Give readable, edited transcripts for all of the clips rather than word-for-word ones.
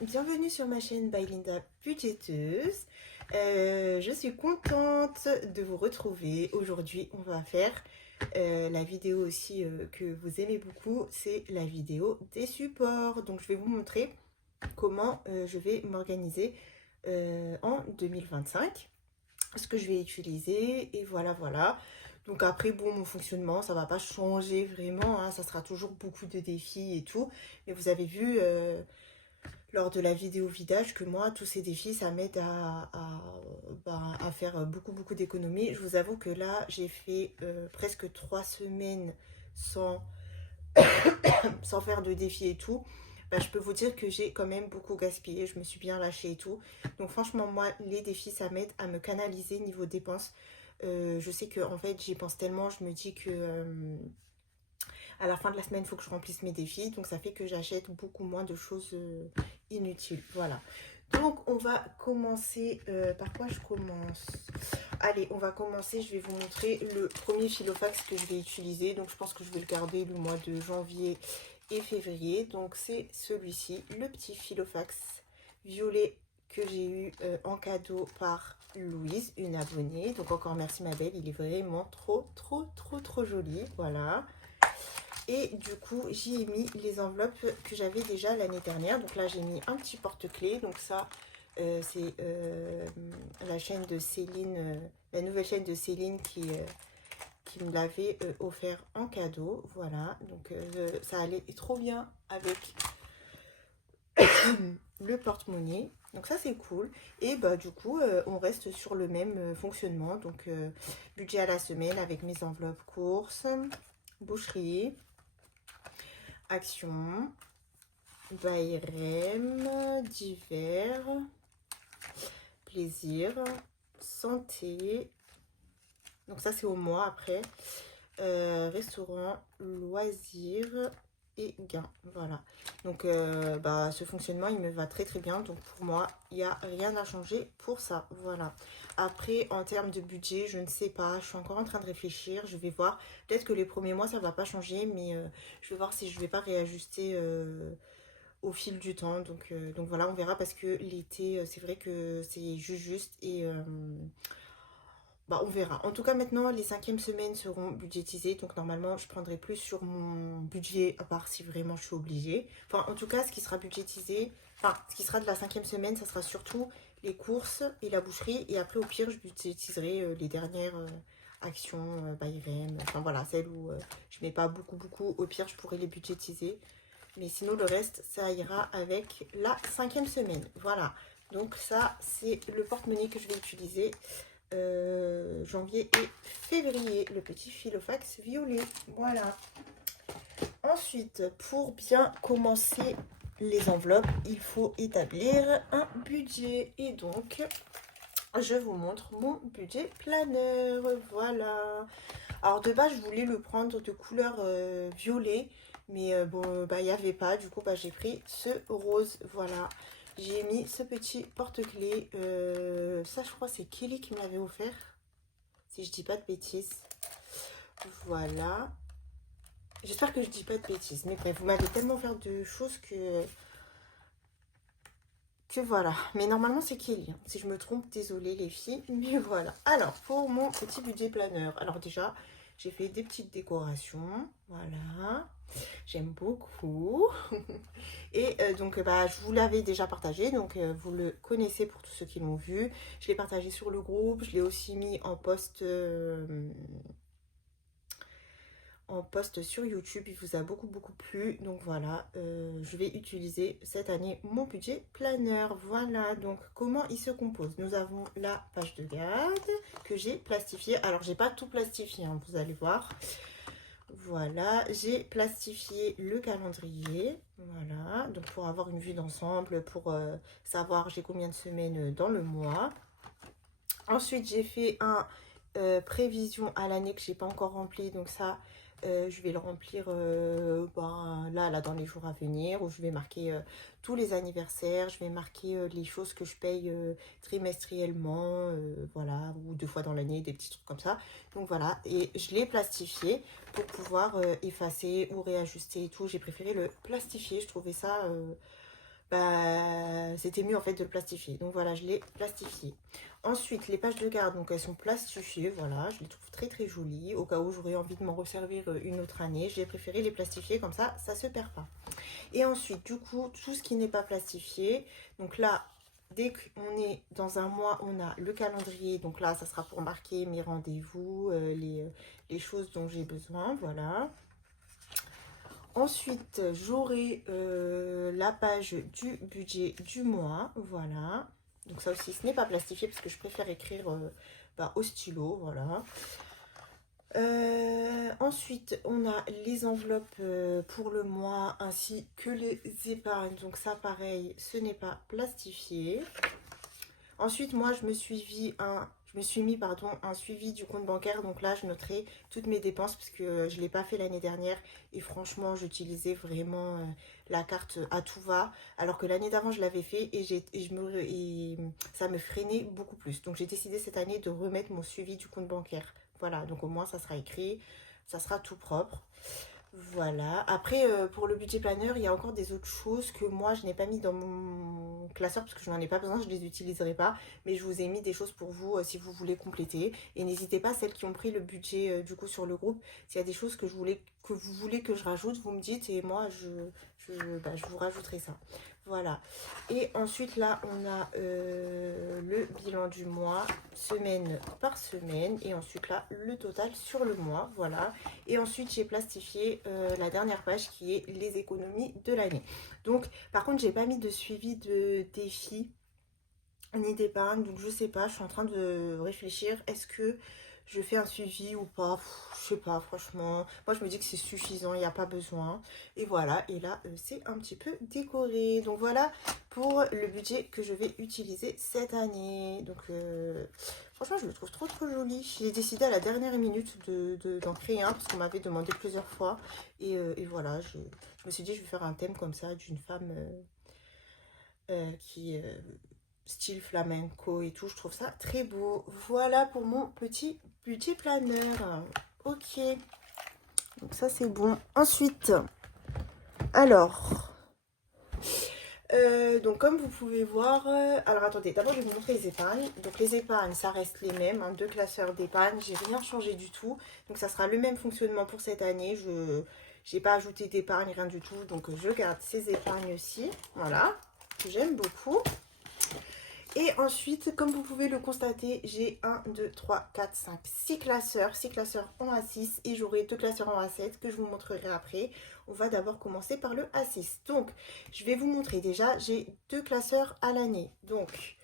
bienvenue sur ma chaîne by Linda Budgéteuse. Je suis contente de vous retrouver. Aujourd'hui, on va faire la vidéo aussi que vous aimez beaucoup, c'est la vidéo des supports. Donc, je vais vous montrer comment je vais m'organiser en 2025, ce que je vais utiliser et voilà. Donc après, bon, mon fonctionnement, ça va pas changer vraiment, hein, ça sera toujours beaucoup de défis et tout. Mais vous avez vu lors de la vidéo vidage que moi, tous ces défis, ça m'aide à faire beaucoup d'économies. Je vous avoue que là, j'ai fait presque 3 semaines sans, sans faire de défis et tout. Bah, je peux vous dire que j'ai quand même beaucoup gaspillé, je me suis bien lâchée et tout. Donc franchement, moi, les défis, ça m'aide à me canaliser niveau dépenses. Je sais que en fait, j'y pense tellement, je me dis que à la fin de la semaine, il faut que je remplisse mes défis. Donc ça fait que j'achète beaucoup moins de choses inutiles. Voilà. Donc on va commencer. Par quoi je commence? Allez, on va commencer. Je vais vous montrer le premier filofax que je vais utiliser. Donc je pense que je vais le garder le mois de janvier et février. Donc c'est celui-ci, le petit filofax violet que j'ai eu en cadeau par Louise, une abonnée. Donc encore merci ma belle, il est vraiment trop joli. Voilà. Et du coup, j'y ai mis les enveloppes que j'avais déjà l'année dernière. Donc là, j'ai mis un petit porte-clés. Donc ça, c'est la chaîne de Céline, la nouvelle chaîne de Céline qui me l'avait offert en cadeau. Voilà, donc ça allait trop bien avec le porte-monnaie. Donc ça, c'est cool. Et bah du coup, on reste sur le même fonctionnement. Donc budget à la semaine avec mes enveloppes courses, boucherie, action, Bayrem, divers, plaisir, santé. Donc ça c'est au mois après. Restaurant, loisirs et gains. Voilà. Donc bah, ce fonctionnement il me va très bien. Donc pour moi, il n'y a rien à changer pour ça. Voilà. Après, en termes de budget, je ne sais pas. Je suis encore en train de réfléchir. Je vais voir. Peut-être que les premiers mois, ça ne va pas changer. Mais je vais voir si je ne vais pas réajuster au fil du temps. Donc voilà, on verra. Parce que l'été, c'est vrai que c'est juste. Et bah, on verra. En tout cas, maintenant, les 5e semaines seront budgétisées. Donc, normalement, je prendrai plus sur mon budget, à part si vraiment je suis obligée. Enfin, en tout cas, ce qui sera budgétisé, enfin, ce qui sera de la 5e semaine, ça sera surtout les courses et la boucherie. Et après, au pire, je budgétiserai les dernières actions, Bayrem. Enfin, voilà, celles où je mets pas beaucoup. Au pire, je pourrais les budgétiser. Mais sinon, le reste, ça ira avec la 5e semaine. Voilà. Donc, ça, c'est le porte-monnaie que je vais utiliser. Janvier et février, le petit filofax violet. Voilà. Ensuite, pour bien commencer les enveloppes, il faut établir un budget. Et donc, je vous montre mon budget planeur. Voilà. Alors, de base, je voulais le prendre de couleur violet. Mais bon, bah, il n'y avait pas. Du coup, bah, j'ai pris ce rose. Voilà. J'ai mis ce petit porte-clés. Ça, je crois, c'est Kelly qui me l'avait offert. Si je dis pas de bêtises. Voilà. J'espère que je dis pas de bêtises. Mais bref, vous m'avez tellement fait de choses que voilà. Mais normalement, c'est Kelly. Si je me trompe, désolée les filles. Mais voilà. Alors, pour mon petit budget planeur. Alors déjà, j'ai fait des petites décorations. Voilà. J'aime beaucoup. Et donc, bah, je vous l'avais déjà partagé. Donc, vous le connaissez pour tous ceux qui l'ont vu. Je l'ai partagé sur le groupe. Je l'ai aussi mis en post sur YouTube. Il vous a beaucoup plu. Donc, voilà. Je vais utiliser cette année mon budget planeur. Voilà. Donc, comment il se compose? Nous avons la page de garde que j'ai plastifiée. Alors, j'ai pas tout plastifié, hein, vous allez voir. Voilà, j'ai plastifié le calendrier, voilà, donc pour avoir une vue d'ensemble, pour savoir j'ai combien de semaines dans le mois. Ensuite, j'ai fait un prévision à l'année que j'ai pas encore rempli, donc ça, je vais le remplir là dans les jours à venir, où je vais marquer tous les anniversaires, je vais marquer les choses que je paye trimestriellement, voilà, ou 2 fois dans l'année, des petits trucs comme ça. Donc voilà, et je l'ai plastifié pour pouvoir effacer ou réajuster et tout. J'ai préféré le plastifier, je trouvais ça bah, c'était mieux en fait de le plastifier. Donc voilà, je l'ai plastifié. Ensuite, les pages de garde, donc elles sont plastifiées, voilà, je les trouve très très jolies. Au cas où j'aurais envie de m'en resservir une autre année, j'ai préféré les plastifier comme ça se perd pas. Et ensuite, du coup, tout ce qui n'est pas plastifié, donc là, dès qu'on est dans un mois, on a le calendrier. Donc là, ça sera pour marquer mes rendez-vous, les choses dont j'ai besoin, voilà. Ensuite, j'aurai la page du budget du mois, voilà. Donc ça aussi, ce n'est pas plastifié parce que je préfère écrire au stylo, voilà. Ensuite, on a les enveloppes pour le mois ainsi que les épargnes. Donc ça, pareil, ce n'est pas plastifié. Ensuite, moi, je me suis mis un suivi du compte bancaire. Donc là, je noterai toutes mes dépenses parce que je ne l'ai pas fait l'année dernière. Et franchement, j'utilisais vraiment la carte à tout va. Alors que l'année d'avant, je l'avais fait et ça me freinait beaucoup plus. Donc j'ai décidé cette année de remettre mon suivi du compte bancaire. Voilà, donc au moins, ça sera écrit. Ça sera tout propre. Voilà. Après, pour le budget planner, il y a encore des autres choses que moi, je n'ai pas mis dans mon classeur parce que je n'en ai pas besoin, je ne les utiliserai pas. Mais je vous ai mis des choses pour vous si vous voulez compléter. Et n'hésitez pas, celles qui ont pris le budget du coup sur le groupe, s'il y a des choses que vous voulez que je rajoute, vous me dites et moi, je vous rajouterai ça. Voilà. Et ensuite, là, on a le bilan du mois, semaine par semaine. Et ensuite, là, le total sur le mois. Voilà. Et ensuite, j'ai plastifié la dernière page qui est les économies de l'année. Donc, par contre, j'ai pas mis de suivi de défi ni d'épargne. Donc, je sais pas. Je suis en train de réfléchir. Est-ce que je fais un suivi ou pas? Je sais pas, franchement. Moi, je me dis que c'est suffisant. Il n'y a pas besoin. Et voilà. Et là, c'est un petit peu décoré. Donc, voilà pour le budget que je vais utiliser cette année. Donc, franchement, je le trouve trop trop joli. J'ai décidé à la dernière minute d'en créer un parce qu'on m'avait demandé plusieurs fois. Et voilà, je me suis dit, je vais faire un thème comme ça d'une femme qui style flamenco et tout. Je trouve ça très beau. Voilà pour mon petit budget planner. Ok, donc ça c'est bon. Ensuite, alors... donc comme vous pouvez voir, alors attendez, d'abord je vais vous montrer les épargnes. Donc les épargnes, ça reste les mêmes, hein, deux classeurs d'épargne, j'ai rien changé du tout. Donc ça sera le même fonctionnement pour cette année, je n'ai pas ajouté d'épargne, rien du tout. Donc je garde ces épargnes-ci, voilà, que j'aime beaucoup. Et ensuite, comme vous pouvez le constater, j'ai 1, 2, 3, 4, 5, 6 classeurs. 6 classeurs en A6 et j'aurai 2 classeurs en A7 que je vous montrerai après. On va d'abord commencer par le A6. Donc, je vais vous montrer déjà, j'ai 2 classeurs à l'année. Donc,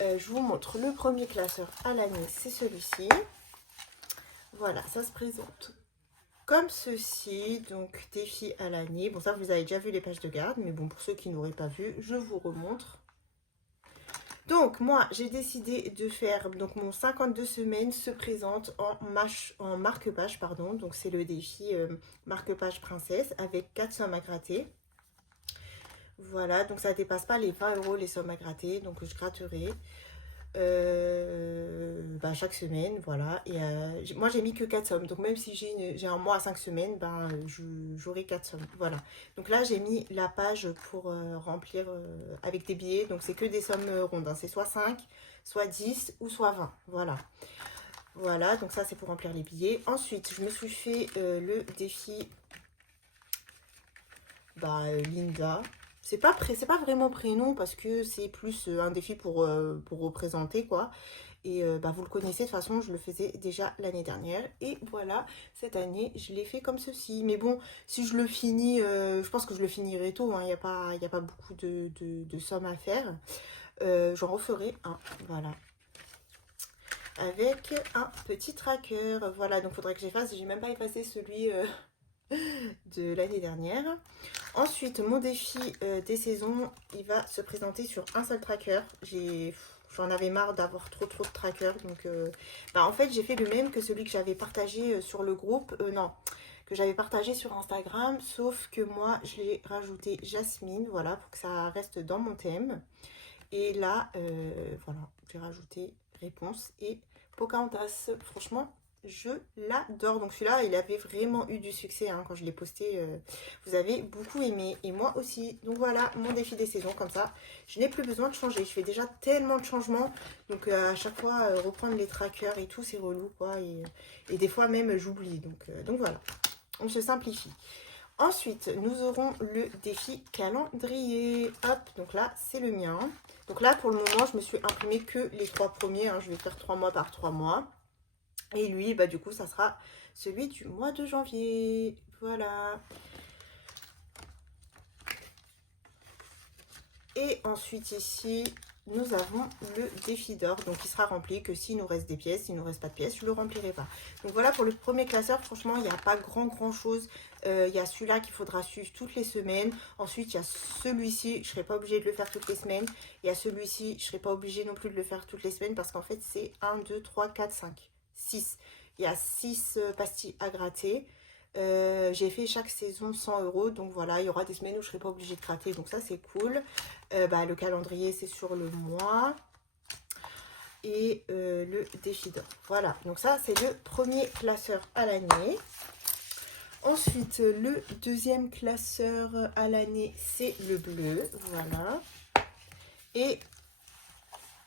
je vous montre le premier classeur à l'année, c'est celui-ci. Voilà, ça se présente comme ceci. Donc, défi à l'année. Bon, ça, vous avez déjà vu les pages de garde, mais bon, pour ceux qui n'auraient pas vu, je vous remontre. Donc, moi, j'ai décidé de faire, donc mon 52 semaines se présente en marque-page, pardon. Donc, c'est le défi marque-page princesse avec 4 sommes à gratter. Voilà, donc ça ne dépasse pas les 20 € les sommes à gratter. Donc, je gratterai chaque semaine, voilà. Et moi, j'ai mis que 4 sommes. Donc, même si j'ai un mois à 5 semaines, j'aurai 4 sommes. Voilà. Donc là, j'ai mis la page pour remplir avec des billets. Donc, c'est que des sommes rondes, hein. C'est soit 5, soit 10 ou soit 20. Voilà. Voilà, donc ça, c'est pour remplir les billets. Ensuite, je me suis fait le défi Linda. C'est pas vraiment prénom parce que c'est plus un défi pour représenter, quoi. Et vous le connaissez, de toute façon, je le faisais déjà l'année dernière. Et voilà, cette année, je l'ai fait comme ceci. Mais bon, si je le finis, je pense que je le finirai tôt, hein. Il n'y a pas beaucoup de sommes à faire. J'en referai un, voilà. Avec un petit tracker. Voilà, donc il faudrait que j'efface. J'ai même pas effacé celui de l'année dernière. Ensuite, mon défi des saisons, il va se présenter sur un seul tracker. J'en avais marre d'avoir trop de trackers. Donc, en fait, j'ai fait le même que celui que j'avais partagé sur le groupe. Non, que j'avais partagé sur Instagram. Sauf que moi, je l'ai rajouté Jasmine. Voilà, pour que ça reste dans mon thème. Et là, voilà, j'ai rajouté Réponse et Pocahontas. Franchement, je l'adore. Donc celui-là, il avait vraiment eu du succès hein, quand je l'ai posté. Vous avez beaucoup aimé et moi aussi. Donc voilà, mon défi des saisons comme ça. Je n'ai plus besoin de changer. Je fais déjà tellement de changements. Donc à chaque fois, reprendre les trackers et tout, c'est relou quoi. Et des fois même, j'oublie. Donc voilà, on se simplifie. Ensuite, nous aurons le défi calendrier. Hop, donc là, c'est le mien. Donc là, pour le moment, je me suis imprimé que les 3 premiers. Hein. Je vais faire 3 mois par 3 mois. Et lui, bah du coup, ça sera celui du mois de janvier. Voilà. Et ensuite, ici, nous avons le défi d'or. Donc, il sera rempli que s'il nous reste des pièces. S'il ne nous reste pas de pièces, je ne le remplirai pas. Donc, voilà pour le premier classeur. Franchement, il n'y a pas grand chose. Il y a celui-là qu'il faudra suivre toutes les semaines. Ensuite, il y a celui-ci. Je ne serai pas obligée de le faire toutes les semaines. Il y a celui-ci. Je ne serai pas obligée non plus de le faire toutes les semaines parce qu'en fait, c'est 1, 2, 3, 4, 5, 6. Il y a 6 pastilles à gratter. J'ai fait chaque saison 100 €. Donc voilà, il y aura des semaines où je ne serai pas obligée de gratter. Donc ça, c'est cool. Le calendrier, c'est sur le mois. Et le défi d'or. Voilà, donc ça, c'est le premier classeur à l'année. Ensuite, le deuxième classeur à l'année, c'est le bleu. Voilà. Et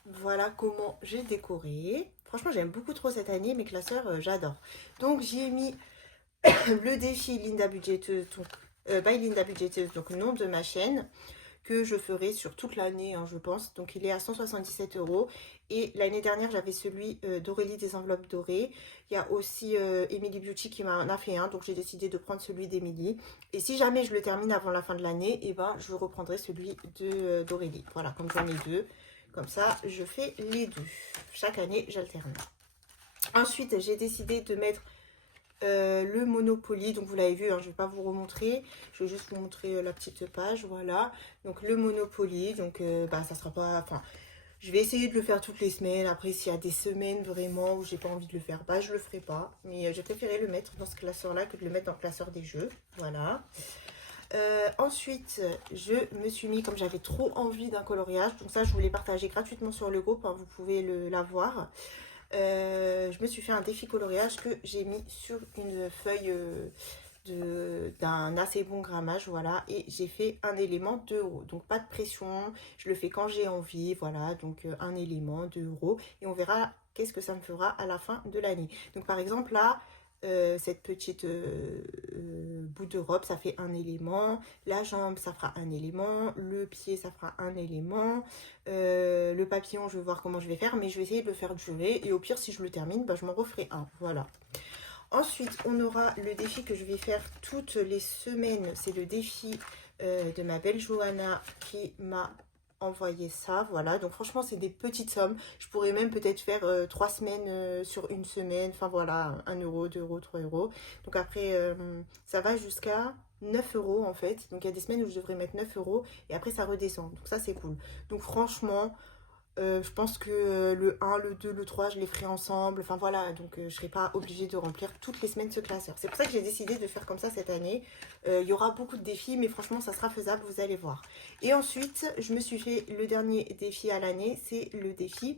voilà comment j'ai décoré. Franchement, j'aime beaucoup trop cette année. Mes classeurs, j'adore. Donc, j'y ai mis le défi Linda Budgeteuse, donc, by Linda Budgeteuse, donc nom de ma chaîne, que je ferai sur toute l'année, hein, je pense. Donc, il est à 177 €. Et l'année dernière, j'avais celui d'Aurélie des enveloppes dorées. Il y a aussi Emily Beauty qui m'en a fait un. Donc, j'ai décidé de prendre celui d'Emily. Et si jamais je le termine avant la fin de l'année, eh ben, je reprendrai celui d'Aurélie. Voilà, comme j'en ai deux. Comme ça, je fais les deux. Chaque année, j'alterne. Ensuite, j'ai décidé de mettre le Monopoly, donc vous l'avez vu, hein, je ne vais pas vous remontrer, je vais juste vous montrer la petite page, voilà. Donc le Monopoly, donc ça sera pas, enfin, je vais essayer de le faire toutes les semaines. Après, s'il y a des semaines vraiment où j'ai pas envie de le faire, bah je le ferai pas. Mais j'ai préféré le mettre dans ce classeur-là que de le mettre dans le classeur des jeux, voilà. Ensuite, je me suis mis, comme j'avais trop envie d'un coloriage, donc ça je vous l'ai partagé gratuitement sur le groupe, hein, vous pouvez l'avoir. Je me suis fait un défi coloriage que j'ai mis sur une feuille d'un assez bon grammage, voilà, et j'ai fait un élément 2 €, donc pas de pression, je le fais quand j'ai envie, voilà, donc un élément 2 € et on verra qu'est-ce que ça me fera à la fin de l'année. Donc par exemple là, cette petite bout de robe, ça fait un élément, la jambe, ça fera un élément, le pied, ça fera un élément, le papillon, je vais voir comment je vais faire, mais je vais essayer de le faire durer, et au pire, si je le termine, bah, je m'en referai un, voilà. Ensuite, on aura le défi que je vais faire toutes les semaines, c'est le défi de ma belle Johanna qui m'a envoyer ça, voilà. Donc franchement, c'est des petites sommes. Je pourrais même peut-être faire 3 semaines sur une semaine, enfin voilà, 1 €, 2 €, 3 €. Donc après, ça va jusqu'à 9 € en fait. Donc il y a des semaines où je devrais mettre 9 € et après ça redescend. Donc ça, c'est cool. Donc franchement, je pense que le 1, le 2, le 3, je les ferai ensemble. Enfin voilà, donc je ne serai pas obligée de remplir toutes les semaines ce classeur. C'est pour ça que j'ai décidé de faire comme ça cette année. Il y aura beaucoup de défis, mais franchement, ça sera faisable, vous allez voir. Et ensuite, je me suis fait le dernier défi à l'année, c'est le défi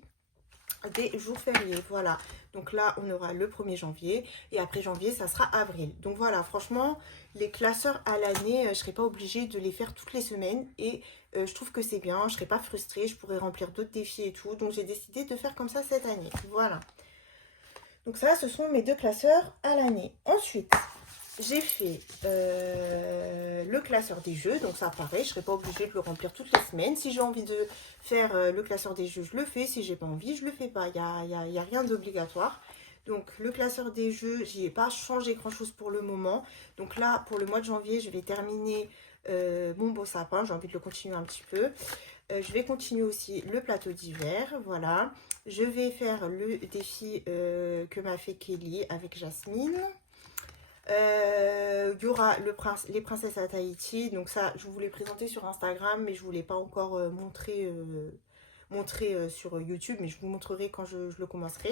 des jours fériés, voilà. Donc là, on aura le 1er janvier et après janvier, ça sera avril. Donc voilà, franchement, les classeurs à l'année, je ne serai pas obligée de les faire toutes les semaines et je trouve que c'est bien, je ne serai pas frustrée, je pourrais remplir d'autres défis et tout. Donc j'ai décidé de faire comme ça cette année, voilà. Donc ça, ce sont mes 2 classeurs à l'année. Ensuite, j'ai fait le classeur des jeux, donc ça pareil, je ne serai pas obligée de le remplir toutes les semaines. Si j'ai envie de faire le classeur des jeux, je le fais. Si j'ai pas envie, je le fais pas. Il y a rien d'obligatoire. Donc le classeur des jeux, j'y ai pas changé grand chose pour le moment. Donc là, pour le mois de janvier, je vais terminer mon beau sapin. J'ai envie de le continuer un petit peu. Je vais continuer aussi le plateau d'hiver, voilà. Je vais faire le défi que m'a fait Kelly avec Jasmine. Il y aura les princesses à Tahiti. Donc ça, je vous l'ai présenté sur Instagram, mais je ne vous l'ai pas encore montré sur YouTube. Mais je vous montrerai quand je le commencerai.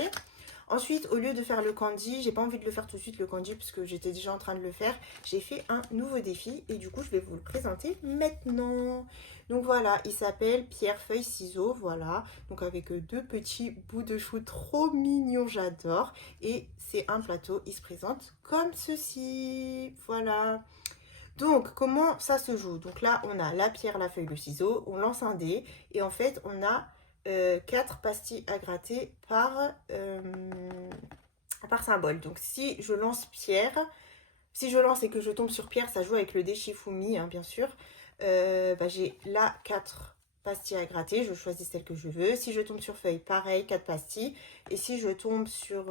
Ensuite, au lieu de faire le candy, j'ai pas envie de le faire tout de suite le candy parce que j'étais déjà en train de le faire. J'ai fait un nouveau défi et du coup, je vais vous le présenter maintenant. Donc voilà, il s'appelle pierre, feuille, ciseaux, voilà. Donc avec deux petits bouts de chou trop mignons, j'adore. Et c'est un plateau, il se présente comme ceci, voilà. Donc, comment ça se joue? Donc là, on a la pierre, la feuille, le ciseau, on lance un dé et en fait, on a 4 pastilles à gratter par symbole. Donc, si je lance pierre, si je lance et que je tombe sur pierre, ça joue avec le dé Shifumi, hein, bien sûr. J'ai là 4 pastilles à gratter, je choisis celle que je veux. Si je tombe sur feuille, pareil, 4 pastilles. Et si je tombe sur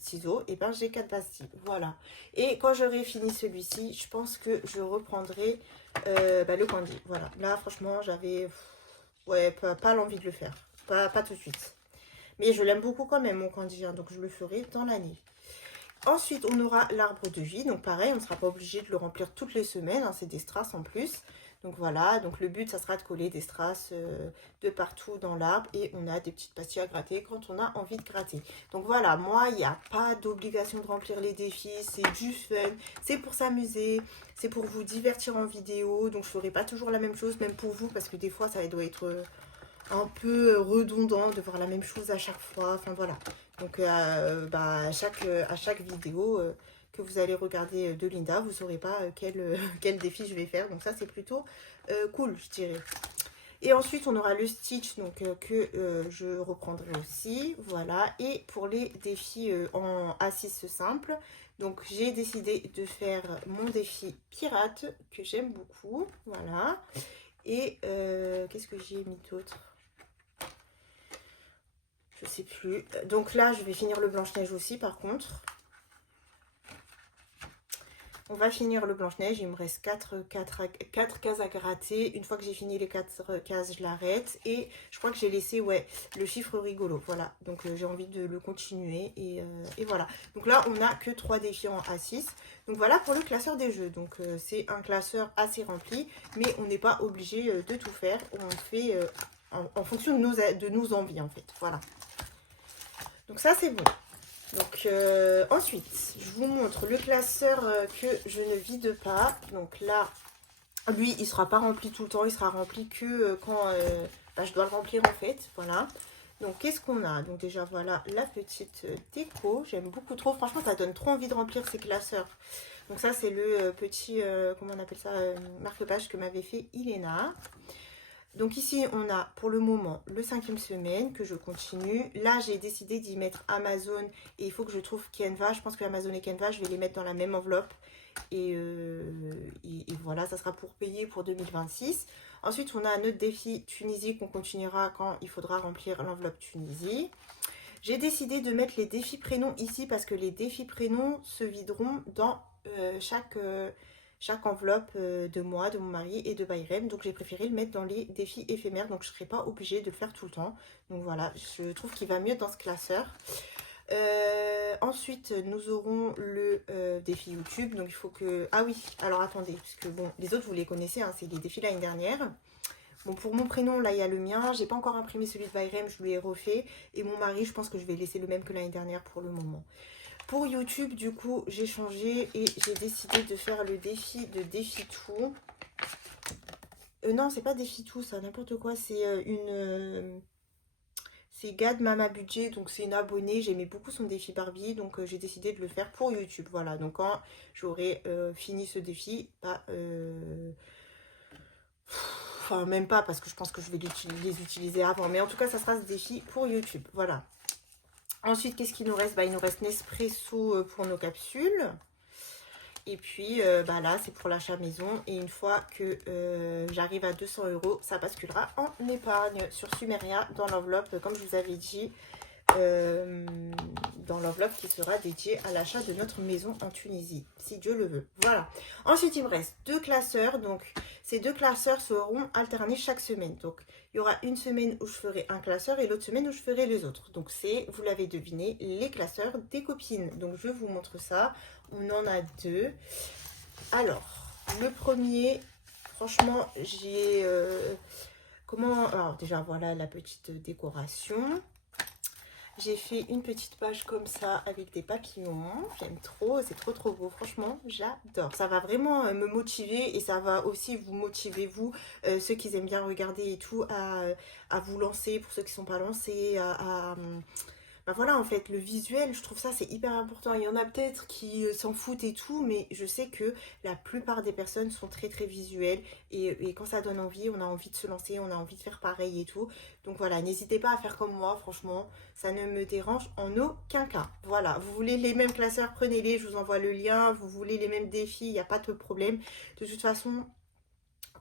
ciseaux, et ben j'ai 4 pastilles. Voilà. Et quand j'aurai fini celui-ci, je pense que je reprendrai le candy. Voilà. Là, franchement, j'avais pas l'envie de le faire. Pas tout de suite. Mais je l'aime beaucoup quand même, mon candy, hein, donc je le ferai dans l'année. Ensuite, on aura l'arbre de vie. Donc pareil, on ne sera pas obligé de le remplir toutes les semaines. Hein, c'est des strass en plus. Donc voilà, donc le but, ça sera de coller des strass de partout dans l'arbre. Et on a des petites pastilles à gratter quand on a envie de gratter. Donc voilà, moi, il n'y a pas d'obligation de remplir les défis. C'est du fun. C'est pour s'amuser. C'est pour vous divertir en vidéo. Donc je ne ferai pas toujours la même chose, même pour vous. Parce que des fois, ça doit être un peu redondant de voir la même chose à chaque fois. Enfin voilà. Donc à chaque vidéo que vous allez regarder de Linda, vous ne saurez pas quel défi je vais faire. Donc ça c'est plutôt cool, je dirais. Et ensuite on aura le stitch donc, que je reprendrai aussi. Voilà. Et pour les défis en A6 simple, donc j'ai décidé de faire mon défi pirate que j'aime beaucoup. Voilà. Et qu'est-ce que j'ai mis d'autre? Je sais plus. Donc là, je vais finir le Blanche-Neige aussi, par contre. On va finir le Blanche-Neige. Il me reste 4 cases à gratter. Une fois que j'ai fini les 4 cases, je l'arrête. Et je crois que j'ai laissé le chiffre rigolo. Voilà. Donc j'ai envie de le continuer. Et voilà. Donc là, on n'a que 3 défis en A6. Donc voilà pour le classeur des jeux. Donc c'est un classeur assez rempli. Mais on n'est pas obligé de tout faire. On fait en fonction de nos envies, en fait. Voilà. Donc ça c'est bon. Donc ensuite, je vous montre le classeur que je ne vide pas. Donc là, lui, il ne sera pas rempli tout le temps. Il sera rempli que quand je dois le remplir en fait. Voilà. Donc qu'est-ce qu'on a? Donc déjà voilà la petite déco. J'aime beaucoup trop. Franchement, ça donne trop envie de remplir ces classeurs. Donc ça c'est le petit, comment on appelle ça, marque-page que m'avait fait Iléna. Donc ici, on a pour le moment le 5e semaine que je continue. Là, j'ai décidé d'y mettre Amazon et il faut que je trouve Canva. Je pense que Amazon et Canva, je vais les mettre dans la même enveloppe. Et voilà, ça sera pour payer pour 2026. Ensuite, on a un autre défi Tunisie qu'on continuera quand il faudra remplir l'enveloppe Tunisie. J'ai décidé de mettre les défis prénoms ici parce que les défis prénoms se videront dans chaque enveloppe de moi, de mon mari et de Bayrem. Donc j'ai préféré le mettre dans les défis éphémères. Donc je ne serai pas obligée de le faire tout le temps. Donc voilà, je trouve qu'il va mieux dans ce classeur. Ensuite, nous aurons le défi YouTube. Donc il faut que... Ah oui, alors attendez, puisque bon, les autres vous les connaissez, hein, c'est les défis l'année dernière. Bon, pour mon prénom, là, il y a le mien. J'ai pas encore imprimé celui de Bayrem, je lui ai refait. Et mon mari, je pense que je vais laisser le même que l'année dernière pour le moment. Pour YouTube, du coup, j'ai changé et j'ai décidé de faire le défi de Défi Tout. Non, c'est pas Défi Tout, ça, n'importe quoi. C'est c'est Gad Mama Budget, donc c'est une abonnée. J'aimais beaucoup son défi Barbie, donc j'ai décidé de le faire pour YouTube. Voilà, donc quand j'aurai fini ce défi, enfin, même pas, parce que je pense que je vais les utiliser avant. Mais en tout cas, ça sera ce défi pour YouTube. Voilà. Ensuite, qu'est-ce qu'il nous reste? Il nous reste Nespresso pour nos capsules. Et puis, là, c'est pour l'achat maison. Et une fois que j'arrive à 200 €, ça basculera en épargne sur Sumeria dans l'enveloppe, comme je vous avais dit, dans l'enveloppe qui sera dédiée à l'achat de notre maison en Tunisie, si Dieu le veut. Voilà. Ensuite, il me reste 2 classeurs. Donc, ces 2 classeurs seront alternés chaque semaine. Donc, il y aura une semaine où je ferai un classeur et l'autre semaine où je ferai les autres. Donc, c'est, vous l'avez deviné, les classeurs des copines. Donc, je vous montre ça. On en a 2. Alors, le premier, franchement, j'ai... Alors, déjà, voilà la petite décoration. J'ai fait une petite page comme ça avec des papillons. J'aime trop, c'est trop trop beau. Franchement, j'adore. Ça va vraiment me motiver et ça va aussi vous motiver, vous, ceux qui aiment bien regarder et tout, à vous lancer, pour ceux qui ne sont pas lancés, ben voilà, en fait, le visuel, je trouve ça c'est hyper important. Il y en a peut-être qui s'en foutent et tout, mais je sais que la plupart des personnes sont très très visuelles et quand ça donne envie, on a envie de se lancer, on a envie de faire pareil et tout. Donc voilà, n'hésitez pas à faire comme moi, franchement, ça ne me dérange en aucun cas. Voilà, vous voulez les mêmes classeurs, prenez-les, je vous envoie le lien. Vous voulez les mêmes défis, il n'y a pas de problème. De toute façon,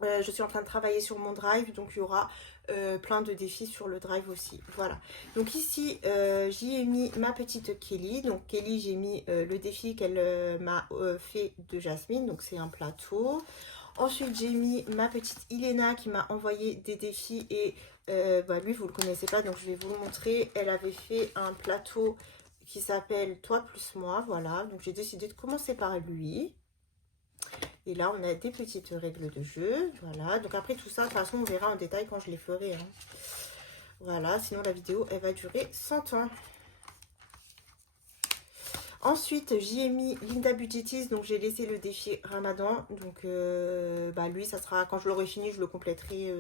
je suis en train de travailler sur mon drive, donc il y aura plein de défis sur le drive aussi. Voilà. Donc ici, j'y ai mis ma petite Kelly. Donc Kelly, j'ai mis le défi qu'elle m'a fait de Jasmine. Donc c'est un plateau. Ensuite, j'ai mis ma petite Ilena qui m'a envoyé des défis. Et bah, lui, vous ne le connaissez pas, donc je vais vous le montrer. Elle avait fait un plateau qui s'appelle Toi plus moi. Voilà. Donc j'ai décidé de commencer par lui. Et là, on a des petites règles de jeu. Voilà. Donc après tout ça, de toute façon, on verra en détail quand je les ferai. Hein. Voilà. Sinon, la vidéo, elle va durer 100 ans. Ensuite, j'y ai mis Linda Budgetis, donc j'ai laissé le défi Ramadan. Donc, bah lui, ça sera quand je l'aurai fini, je le compléterai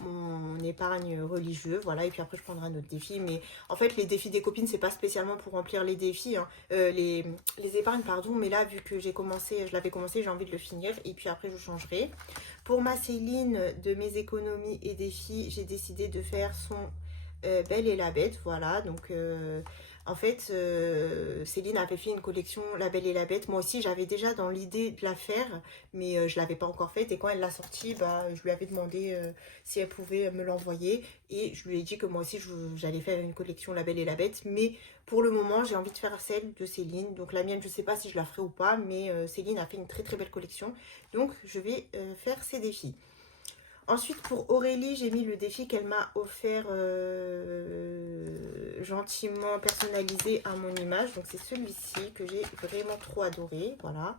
mon épargne religieux. Voilà, et puis après, je prendrai un autre défi. Mais en fait, les défis des copines, c'est pas spécialement pour remplir les défis, hein. Les épargnes, pardon. Mais là, vu que j'ai commencé, je l'avais commencé, j'ai envie de le finir. Et puis après, je changerai. Pour ma Céline, de mes économies et défis, j'ai décidé de faire son Belle et la Bête. Voilà, donc. En fait, Céline avait fait une collection La Belle et la Bête. Moi aussi, j'avais déjà dans l'idée de la faire, mais je ne l'avais pas encore faite. Et quand elle l'a sortie, bah, je lui avais demandé si elle pouvait me l'envoyer. Et je lui ai dit que moi aussi, j'allais faire une collection La Belle et la Bête. Mais pour le moment, j'ai envie de faire celle de Céline. Donc la mienne, je ne sais pas si je la ferai ou pas, mais Céline a fait une très très belle collection. Donc je vais faire ses défis. Ensuite, pour Aurélie, j'ai mis le défi qu'elle m'a offert gentiment personnalisé à mon image. Donc, c'est celui-ci que j'ai vraiment trop adoré. Voilà.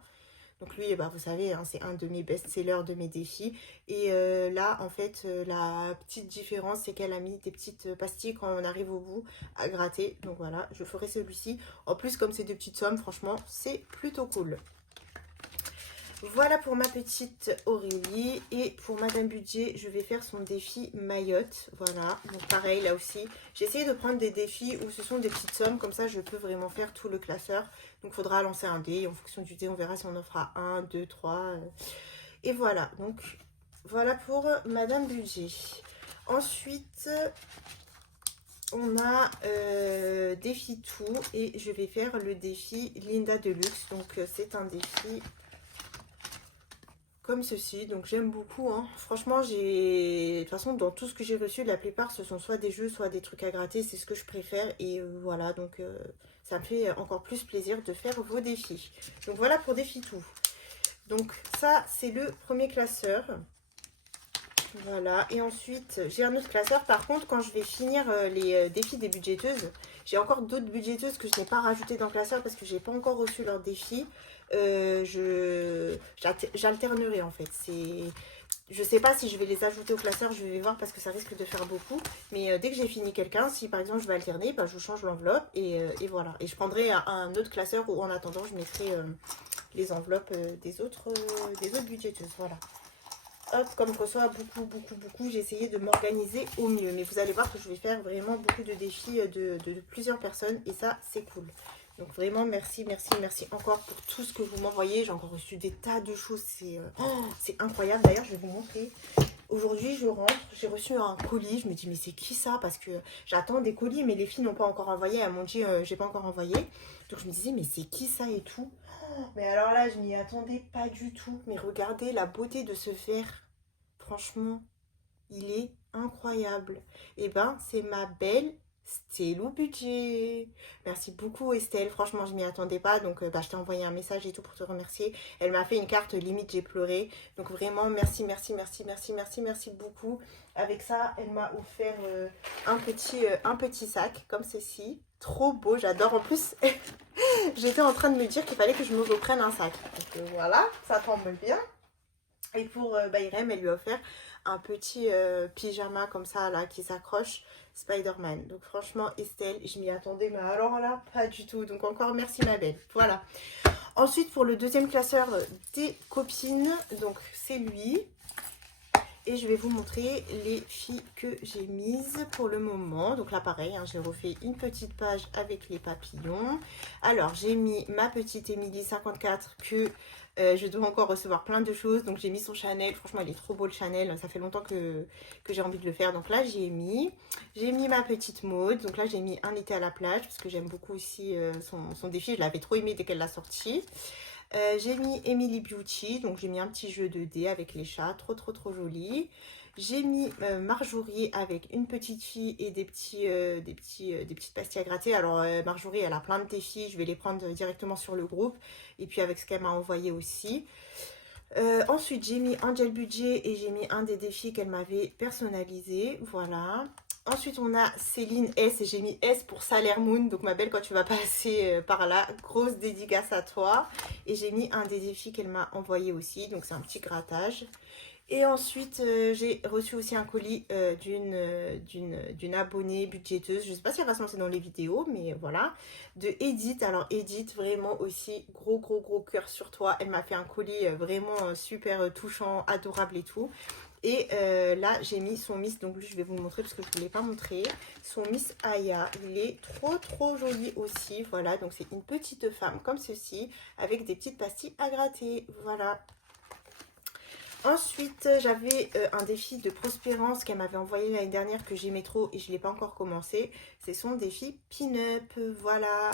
Donc, lui, bah, vous savez, hein, c'est un de mes best-sellers, de mes défis. Et là, en fait, la petite différence, c'est qu'elle a mis des petites pastilles quand on arrive au bout à gratter. Donc, voilà, je ferai celui-ci. En plus, comme c'est des petites sommes, franchement, c'est plutôt cool. Voilà pour ma petite Aurélie. Et pour Madame Budget, je vais faire son défi Mayotte. Voilà, donc pareil là aussi. J'ai essayé de prendre des défis où ce sont des petites sommes. Comme ça, je peux vraiment faire tout le classeur. Donc, il faudra lancer un dé. En fonction du dé, on verra si on en fera 1, 2, 3. Et voilà, donc voilà pour Madame Budget. Ensuite, on a défi tout. Et je vais faire le défi Linda Deluxe. Donc, c'est un défi comme ceci, donc j'aime beaucoup, hein. Franchement, de toute façon, dans tout ce que j'ai reçu, la plupart ce sont soit des jeux, soit des trucs à gratter, c'est ce que je préfère. Et voilà, donc ça me fait encore plus plaisir de faire vos défis. Donc voilà pour défi tout. Donc ça, c'est le premier classeur. Voilà, et ensuite, j'ai un autre classeur. Par contre, quand je vais finir les défis des budgéteuses, j'ai encore d'autres budgéteuses que je n'ai pas rajoutées dans le classeur parce que j'ai pas encore reçu leurs défis. J'alternerai en fait. Je sais pas si je vais les ajouter au classeur, je vais voir parce que ça risque de faire beaucoup. Mais dès que j'ai fini quelqu'un, si par exemple je vais alterner, bah, je change l'enveloppe et voilà. Et je prendrai un autre classeur où en attendant je mettrai les enveloppes des autres budgéteuses. Voilà. Hop, comme je reçois beaucoup, j'ai essayé de m'organiser au mieux. Mais vous allez voir que je vais faire vraiment beaucoup de défis de plusieurs personnes et ça, c'est cool. Donc vraiment, merci encore pour tout ce que vous m'envoyez. J'ai encore reçu des tas de choses. C'est incroyable. D'ailleurs, je vais vous montrer. Aujourd'hui, je rentre, j'ai reçu un colis. Je me dis, mais c'est qui ça? Parce que j'attends des colis, mais les filles n'ont pas encore envoyé. Elles m'ont dit, j'ai pas encore envoyé. Donc je me disais, mais c'est qui ça et tout? Mais alors là, je m'y attendais pas du tout. Mais regardez la beauté de ce verre. Franchement, il est incroyable. Et ben, c'est ma belle Stello Budget. Merci beaucoup Estelle. Franchement, je m'y attendais pas. Donc, bah, je t'ai envoyé un message et tout pour te remercier. Elle m'a fait une carte limite, j'ai pleuré. Donc vraiment, merci beaucoup. Avec ça, elle m'a offert un petit sac comme ceci. Trop beau, j'adore. En plus, j'étais en train de me dire qu'il fallait que je me reprenne un sac. Donc voilà, ça tombe bien. Et pour Bayrem, elle lui a offert un petit pyjama comme ça là qui s'accroche Spider-Man. Donc franchement Estelle, je m'y attendais mais alors là pas du tout. Donc encore merci ma belle. Voilà. Ensuite pour le deuxième classeur des copines, donc c'est lui. Et je vais vous montrer les filles que j'ai mises pour le moment. Donc là pareil, hein, j'ai refait une petite page avec les papillons. Alors j'ai mis ma petite Émilie 54 que je dois encore recevoir plein de choses. Donc j'ai mis son Chanel, franchement il est trop beau le Chanel. Ça fait longtemps que j'ai envie de le faire. Donc là j'ai mis ma petite Maude. Donc là j'ai mis un été à la plage parce que j'aime beaucoup aussi son défi. Je l'avais trop aimé dès qu'elle l'a sorti. J'ai mis Emily Beauty, donc j'ai mis un petit jeu de dés avec les chats, trop joli. J'ai mis Marjorie avec une petite fille et des petites pastilles à gratter. Alors Marjorie elle a plein de défis, je vais les prendre directement sur le groupe et puis avec ce qu'elle m'a envoyé aussi. Ensuite j'ai mis Angel Budget et j'ai mis un des défis qu'elle m'avait personnalisé, voilà. Ensuite, on a Céline S et j'ai mis S pour Salaire Moon. Donc, ma belle, quand tu vas passer par là, grosse dédicace à toi. Et j'ai mis un des défis qu'elle m'a envoyé aussi. Donc, c'est un petit grattage. Et ensuite, j'ai reçu aussi un colis d'une abonnée budgéteuse. Je ne sais pas si elle va se lancer dans les vidéos, mais voilà. De Edith. Alors, Edith, vraiment aussi, gros cœur sur toi. Elle m'a fait un colis vraiment super touchant, adorable et tout. Et là, j'ai mis son Miss, donc lui, je vais vous le montrer parce que je ne vous l'ai pas montré. Son Miss Aya, il est trop joli aussi. Voilà, donc c'est une petite femme comme ceci, avec des petites pastilles à gratter. Voilà. Ensuite, j'avais un défi de Prospérance qu'elle m'avait envoyé l'année dernière que j'aimais trop et je ne l'ai pas encore commencé. C'est son défi Pin-Up, voilà.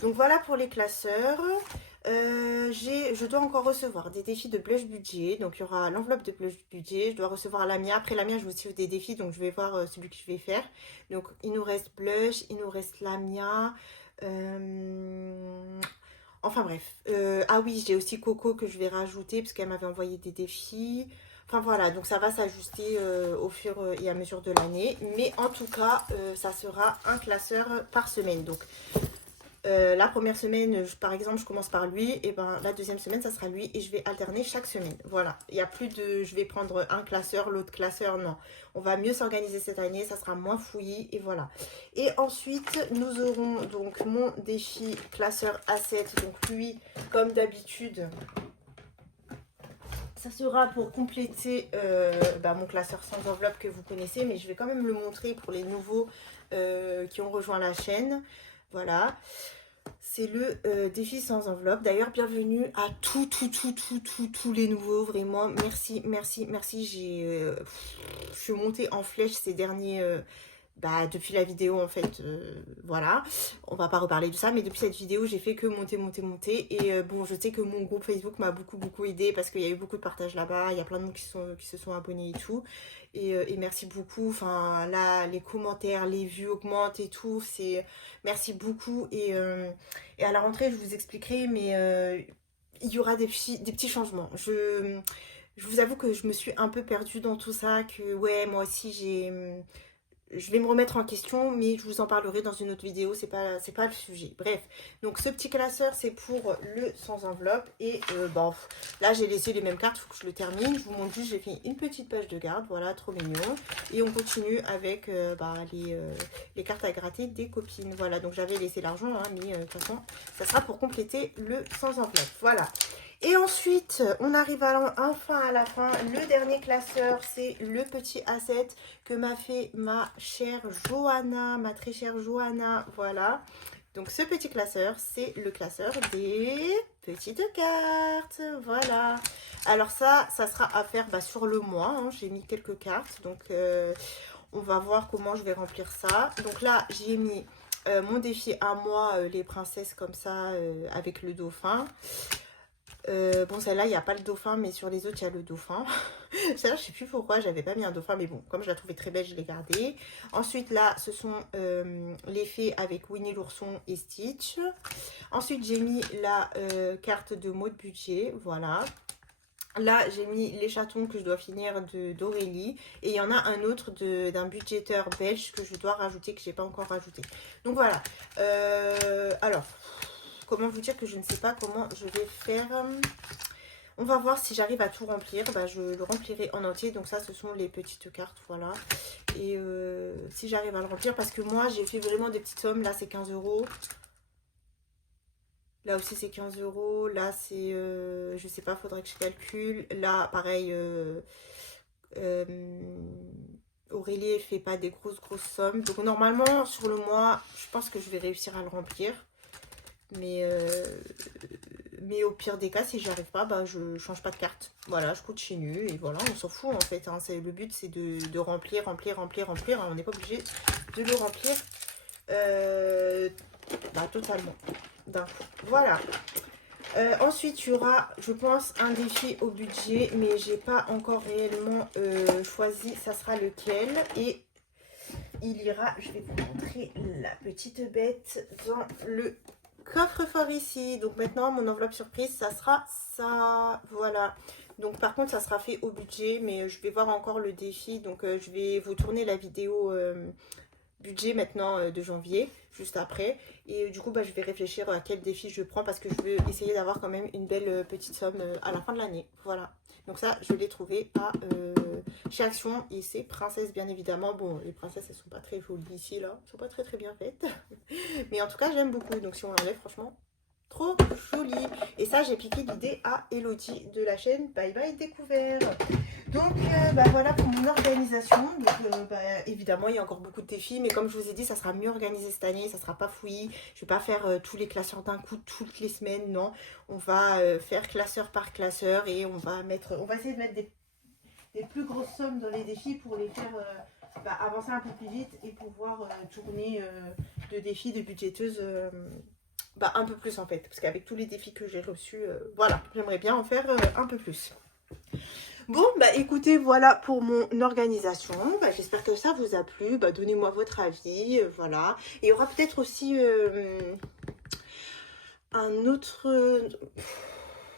Donc voilà pour les classeurs. Je dois encore recevoir des défis de blush budget. Donc il y aura l'enveloppe de blush budget. Je dois recevoir la mienne. Après la mienne, je vous aussi des défis. Donc je vais voir celui que je vais faire. Donc il nous reste blush, il nous reste la mienne. Enfin bref. Ah oui, j'ai aussi Coco que je vais rajouter parce qu'elle m'avait envoyé des défis. Enfin voilà, donc ça va s'ajuster au fur et à mesure de l'année. Mais en tout cas, ça sera un classeur par semaine. Donc la première semaine, par exemple, je commence par lui. Et ben la deuxième semaine, ça sera lui. Et je vais alterner chaque semaine. Voilà. Il n'y a plus de je vais prendre un classeur, l'autre classeur. Non. On va mieux s'organiser cette année. Ça sera moins fouillis. Et voilà. Et ensuite, nous aurons donc mon défi classeur A7. Donc lui, comme d'habitude, ça sera pour compléter mon classeur sans enveloppe que vous connaissez. Mais je vais quand même le montrer pour les nouveaux qui ont rejoint la chaîne. Voilà. C'est le défi sans enveloppe. D'ailleurs, bienvenue à tous les nouveaux. Vraiment, merci. Je suis montée en flèche ces derniers... depuis la vidéo en fait, voilà, on va pas reparler de ça, mais depuis cette vidéo j'ai fait que monter et bon, je sais que mon groupe Facebook m'a beaucoup aidé parce qu'il y a eu beaucoup de partages là-bas, il y a plein de monde qui se sont abonnés et tout, et merci beaucoup. Enfin là les commentaires, les vues augmentent et tout, c'est merci beaucoup. Et à la rentrée je vous expliquerai, mais il y aura des petits changements. Je vous avoue que je me suis un peu perdue dans tout ça, que ouais moi aussi je vais me remettre en question, mais je vous en parlerai dans une autre vidéo, c'est pas le sujet. Bref, donc ce petit classeur, c'est pour le sans enveloppe. Et là, j'ai laissé les mêmes cartes, il faut que je le termine. Je vous montre juste, j'ai fait une petite page de garde, voilà, trop mignon. Et on continue avec les cartes à gratter des copines. Voilà, donc j'avais laissé l'argent, hein, mais de toute façon, ça sera pour compléter le sans enveloppe. Voilà. Et ensuite, on arrive enfin à la fin. Le dernier classeur, c'est le petit A7 que m'a fait ma chère Johanna, ma très chère Johanna. Voilà. Donc, ce petit classeur, c'est le classeur des petites cartes. Voilà. Alors ça sera à faire sur le mois, hein. J'ai mis quelques cartes. Donc, on va voir comment je vais remplir ça. Donc là, j'ai mis mon défi à moi, les princesses comme ça, avec le dauphin. Bon, celle-là, il n'y a pas le dauphin, mais sur les autres, il y a le dauphin. Celle-là, je ne sais plus pourquoi, j'avais pas mis un dauphin, mais bon, comme je la trouvais très belle, je l'ai gardée. Ensuite, là, ce sont les fées avec Winnie l'ourson et Stitch. Ensuite, j'ai mis la carte de mode budget, voilà. Là, j'ai mis les chatons que je dois finir d'Aurélie. Et il y en a un autre d'un budgéteur belge que je dois rajouter, que je n'ai pas encore rajouté. Donc, voilà. Alors... Comment vous dire que je ne sais pas comment je vais faire. On va voir si j'arrive à tout remplir. Bah, je le remplirai en entier. Donc ça, ce sont les petites cartes, voilà. Et si j'arrive à le remplir, parce que moi, j'ai fait vraiment des petites sommes. Là, c'est 15 euros. Là aussi, c'est 15 euros. Là, c'est, je sais pas, faudrait que je calcule. Là, pareil, euh, Aurélie, elle fait pas des grosses sommes. Donc, normalement, sur le mois, je pense que je vais réussir à le remplir. Mais au pire des cas, si j'y arrive pas, bah, je change pas de carte. Voilà, je continue et voilà, on s'en fout en fait. Hein. Le but, c'est de remplir. On n'est pas obligé de le remplir bah, totalement d'un coup. Voilà. Ensuite, il y aura, je pense, un défi au budget, mais j'ai pas encore réellement choisi ça sera lequel. Et il ira, je vais vous montrer la petite bête dans le coffre-fort ici. Donc maintenant, mon enveloppe surprise, ça sera ça. Voilà. Donc par contre, ça sera fait au budget, mais je vais voir encore le défi. Donc je vais vous tourner la vidéo budget maintenant de janvier, juste après. Et du coup, bah, je vais réfléchir à quel défi je prends parce que je veux essayer d'avoir quand même une belle petite somme à la fin de l'année. Voilà. Donc ça, je l'ai trouvé à chez Action et c'est Princesse bien évidemment. Bon, les princesses, elles sont pas très jolies ici, là. Elles sont pas très bien faites. Mais en tout cas, j'aime beaucoup. Donc si on l'enlève, franchement, trop joli. Et ça, j'ai piqué l'idée à Elodie de la chaîne Bye Bye Découvert. Donc bah, voilà pour mon organisation. Donc bah, évidemment, il y a encore beaucoup de défis. Mais comme je vous ai dit, ça sera mieux organisé cette année. Ça sera pas fouillis. Je vais pas faire tous les classeurs d'un coup, toutes les semaines. Non, on va faire classeur par classeur. Et on va essayer de mettre des plus grosses sommes dans les défis pour les faire bah, avancer un peu plus vite et pouvoir tourner de défis de budgéteuse bah, un peu plus en fait. Parce qu'avec tous les défis que j'ai reçus, voilà, j'aimerais bien en faire un peu plus. Bon, bah écoutez, voilà pour mon organisation. Bah, j'espère que ça vous a plu. Bah, donnez-moi votre avis, voilà. Et il y aura peut-être aussi un autre...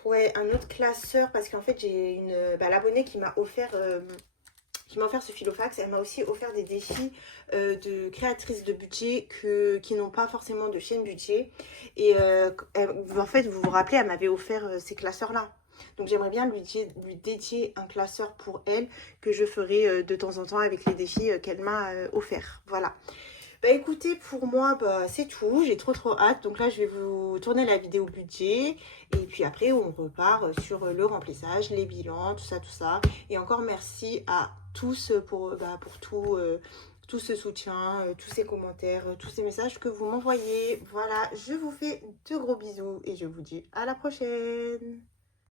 ouais, un autre classeur parce qu'en fait, j'ai une... Bah, l'abonnée qui m'a offert ce filofax. Elle m'a aussi offert des défis de créatrices de budget qui n'ont pas forcément de chaîne budget. Et en fait, vous vous rappelez, elle m'avait offert ces classeurs-là. Donc j'aimerais bien lui dédier un classeur pour elle que je ferai de temps en temps avec les défis qu'elle m'a offert. Voilà. Bah écoutez, pour moi, bah, c'est tout. J'ai trop hâte. Donc là, je vais vous tourner la vidéo budget. Et puis après, on repart sur le remplissage, les bilans, tout ça. Et encore merci à tous pour tout ce soutien, tous ces commentaires, tous ces messages que vous m'envoyez. Voilà, je vous fais de gros bisous et je vous dis à la prochaine.